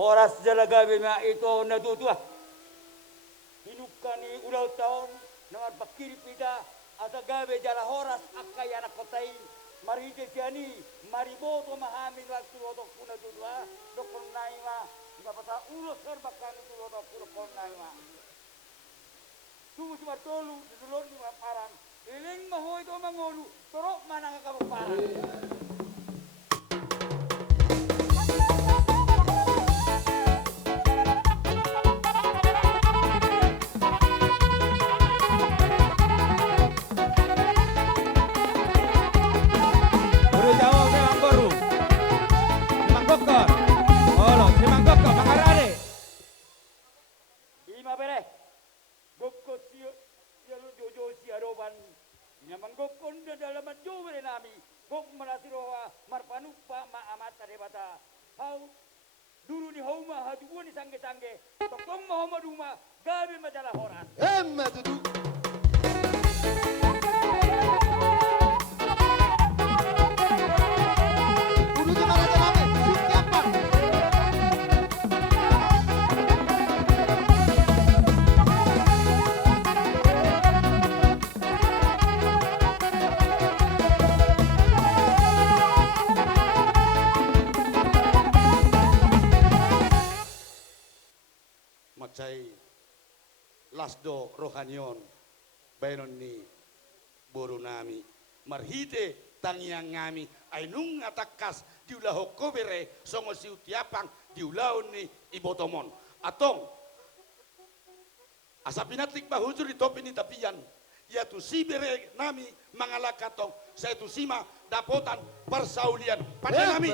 Horas jalagabi nga ito natutua. Hinukani ulaw taon nangar pakiripida at agabi jala horas akaya na kotay. Marite siani mariboto mahamin waktu wotok puna tutua. Dokon naima nga pata ulo serbakan itu wotok dokon naima. Tumu si Bartolu dulur ni maparan. Iling mahoy to mangolu torok mana nga kaparan. Nyaman gokon da dalaman jowere nami gok marasiroha marpanupa maamat tarebata hau dulu ni hauma haduwa ni sangge-sangge tokong mahoma duma gabi majalah horas Emma tutu. Udu tu mana jalan? Siapa? Macai lasdo rohanion bayon ni boru nami marhite tangiang ngami ainung atakas diulah kobere songo siu tiapang diulah ni ibotomon atong asapinatik bahujur di topi ni tapian ya tu sibere nami mangalakatong saya tu sima dapotan persaulian pada nami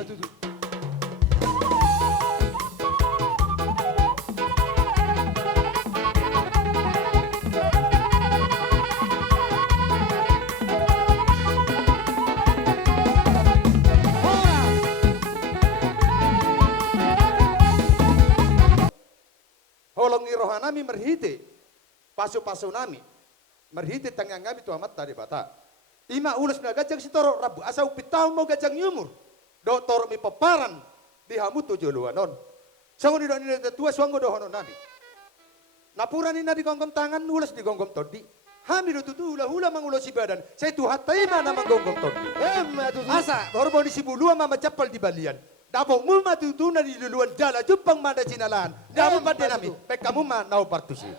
Holongi rohanami merhite, pasu-pasu nami, merhite tangang ngami tu amat tadi bata. Ima ulas na gajang si toro rabu, asa upitaw mo gajang yumur. Do toro mi paparan, di hamu tujuh luanon. Sango ni do ni tua suango do hono nami. Napura ni na di gonggom tangan, ulas di gonggom todi. Hami do tutu hula mangulo si badan, saya tu hatai mana manggom todi. Asa, baru di si bulua mama capal di balian. Dapong mu matutuna di luluan jala jupang manda sinalaan. Damu pada nami, pek kamu mah nau partusi.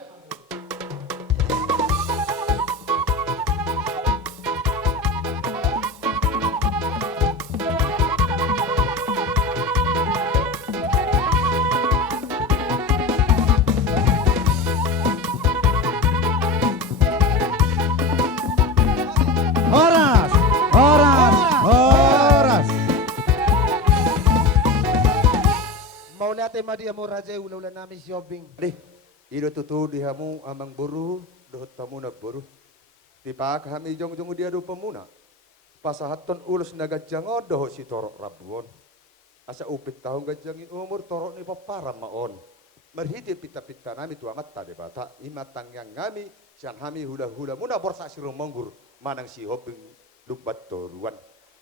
Horas, horas, horas. Mau natin madi amo raja ulah-ulah namin shopping. Deh, iro tutu di hamu amang buru, dohot pamuna buru. Tipak kami jong-jong dia do pamuna. Pasahaton ulus na gajang doho si torok rabuon. Asa upit tahun gajang umur torok ni papara maon. Merhiti pita-pita nami tu amat tade bata. Imatang yang ngami, sian hami hula-hula muna borsa si romonggur. Manang si hoping lupat toruan.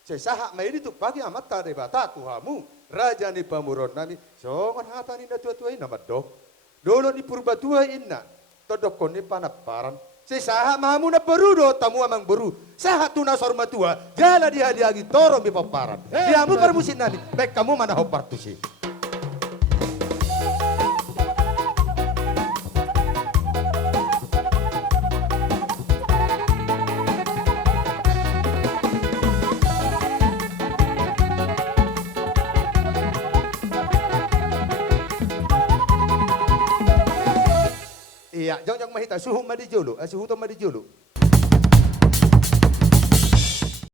Sesahak mai itu pagi amat tade bata tuhamu. Raja ni pamuron nami. Songan hata ni na tua-tua ina madok. Dolo ni purba tua ina. Todokon ni panaparan. Sesahak mahamu na berudo tamu amang beru. Sahat tu nasor matua. Jala dia diagi toro mi paparan. Diamu permusin nami. Baik kamu mana hopartusi. Iya, jong mahita suhu madi julu, suhu to madi julu.